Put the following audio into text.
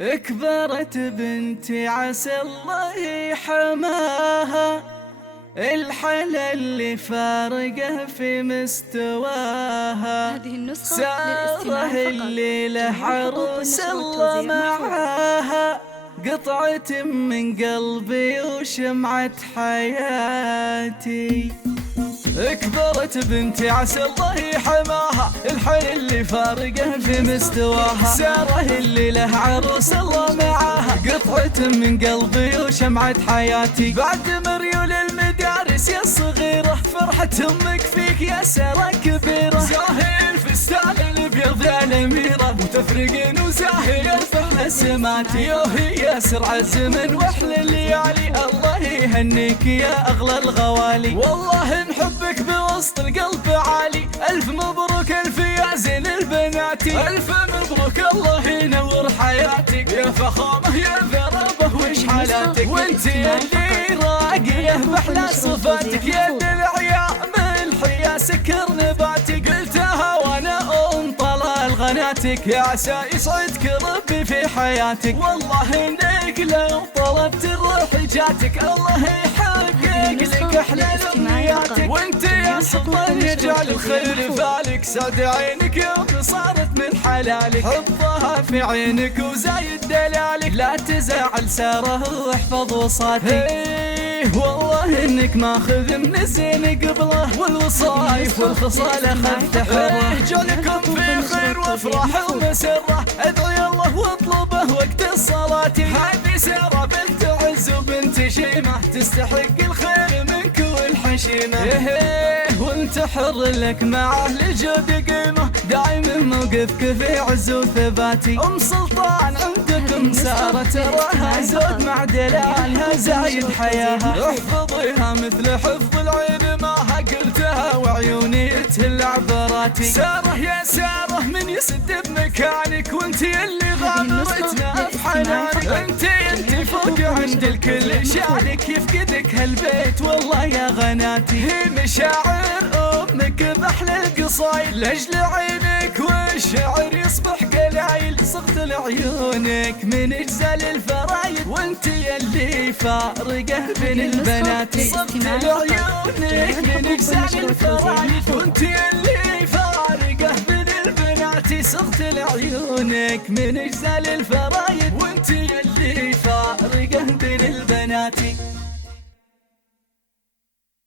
كبرت بنتي عسى الله حماها، الحلا اللي فارقه في مستواها. هذه النسخة ساره اللي له عروس الله معاها، قطعة من قلبي وشمعة حياتي. كبرت بنتي عسى الله حماها، الحل اللي فارقه في مستواها. ساره اللي له عروس الله معاها، قطعة من قلبي وشمعة حياتي. بعد مريول المدارس يا صغيرة، فرحة امك فيك يا ساره كبيرة. زاهي الفستان الابيض يا الاميرة، وتفرقين وزاهي الفرحة سماتي. يوهي يا سرع الزمن واحلى الليالي، الله يهنيك يا اغلى الغوالي. والله نحبك بوسط القلب عالي، الف مبروك الف يا زين البناتي. الف مبروك الله ينور حياتك، يا فخامه يا ذربه وش حالاتك. وانت اللي راقيه باحلى صفاتك، يا دلع يا ملحي يا سكر نباتك. قلتها وانا طلال غناتك، يا عسى يسعدك ربي في حياتك. والله انك لو طلبت الروح جاتك، الله يحقق لك احلى امنياتك. وانت يا سلطان يجعل الخير فالك، سعد عينك يوم صارت من حلالك. حطها في عينك وزايد دلالك، لا تزعل ساره واحفظ وصاتك. والله انك ماخذ من الزين قبله، والوصايف والخصال اخذت حره. جعلكم في خير وافراح ومسره، ادعي الله واطلبه وقت الصلاه. هذه ساره بنت عز وبنت شيمه، تستحق الخير منك والحشيمه. وانت حر لك مع اهل الجود قيمه، دايما موقفك في عز وثباتي. ام سلطان عندكم ساره، تراها زود مع دلالها زايد حياها. احفظيها مثل حفظ العين ماها، قلتها وعيوني تهل عبراتي. ساره يا ساره من يسد بمكانك، وانت اللي غامرتنا بحنانك. انت فوق عند الكل شانك، يفقدك هالبيت والله يا غناتي. هي مشاعر امك باحلى القصايد، لاجل عينك والشعر يصبح قلايل. صغت لعيونك من اجزال الفرايد، وانت يلي فارقه بين البنات. صغت لعيونك من اجزال الفرايد، وانت يلي فارقه بين البنات. صغت لعيونك من اجزال الفرايد، وانت يلي فارقه بين البنات.